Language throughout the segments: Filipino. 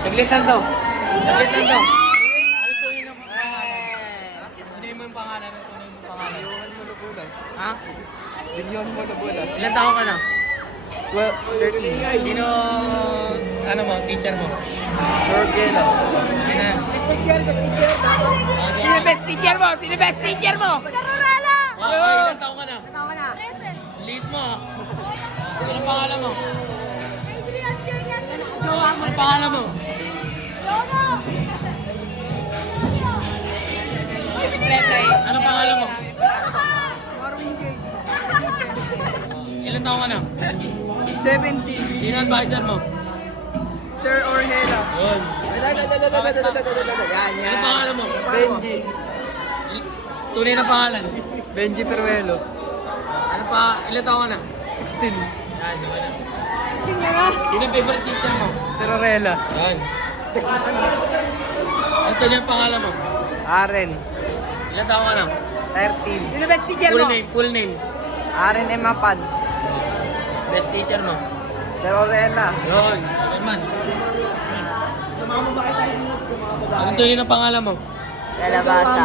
Saglit lang to. Saglit lang to. Ano to yun ang pangalan? Ano yung yung pangalan? Ano yung pangalan? Ha? Bilyon mo na bola. Ilan taon ka na? Well, 13. Sino, ano mo, teacher mo? Sir Gela. Yun na. Sino best teacher mo? Sino best teacher mo? Karurala! Oh, ilan taon ka na? Ano ka na? Present. Lead mo. ah. Anong pangalan mo? Adrian Junior. Anong pangalan mo? Anong pangalan mo? Ilan taon ka na? 17. Sino advisor mo? Sir Orhela. Yun. Yan, Anong pangalan mo? Benji. Tunay na pangalan. Benji Peruelo. Ano pa? Ilan taon ka na? 16. Yan, di ba na? 16 na na? Sino favorite teacher mo? Sir Orhela. Yan. Ano tunay ang pangalan mo? Aren. Ilan taon ka na? 13. Sino best teacher Full name, full name. Aren Emapan. Best teacher mo. Sir Orhela. Yun. Okay man. Anong tunay na pangalan mo? Lalabasa.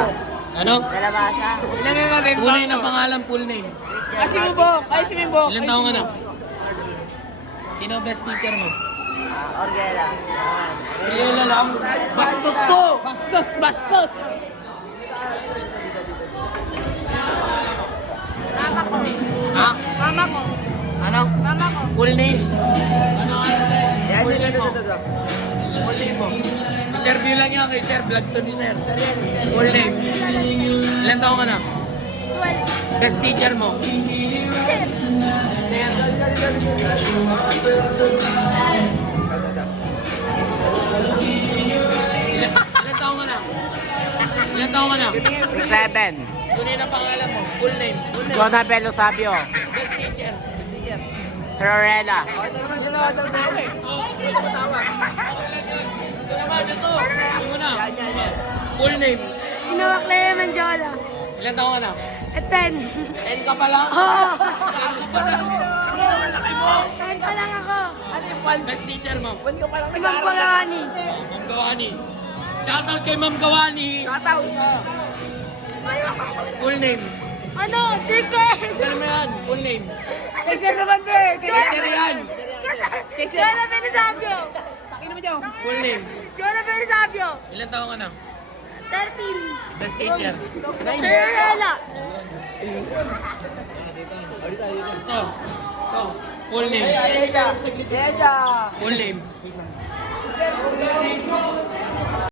Ano? Lalabasa. Ilan na na member Tunay na pangalan, full name. Kasi mo bo. Kasi mo bo. Ilan taon ka na? Sino best teacher mo? Orgela. Pila lang. Bastos to! Bastos, bastos. Mama ko. Ha? Mama ko. Ano? Mama ko. Full name? Ano ano? Yan, yan, yan, yan. Full name mo? Interview lang yan kay Sir. Vlog to ni Sir. Full name? Ilan taon ka na? 12. Best teacher mo? Sir. Sir. Ilan, Ilan taon ka na? 7. Tunay na pangalan mo. Full name. Full name. Jonabelo Sabio. Best teacher. Sir Orhela. Ito naman, ito. Yung muna. Full name. Ginawa Clara Manjola. Ilan taon ka na? At 10. 10 ka pa lang? Oo. 10 ka pa lang? Ang laki mo! 10 pa lang ako. Best teacher mo? Si Ma'am Pagawani. Oh, Ma'am Gawani. Shoutout kay Ma'am Gawani. Full name. Ano? Ticket! Ano mo yan? Full name. Kay Sir naman to eh. Kay Sir yan. Kay Sir. Jola Belisabio. Takin naman dyan. Full name. Jola Belisabio. Ilan taon ka na? 13. Best teacher. Sir Rela. Ito. Ito. Full name. Yeja. Full name.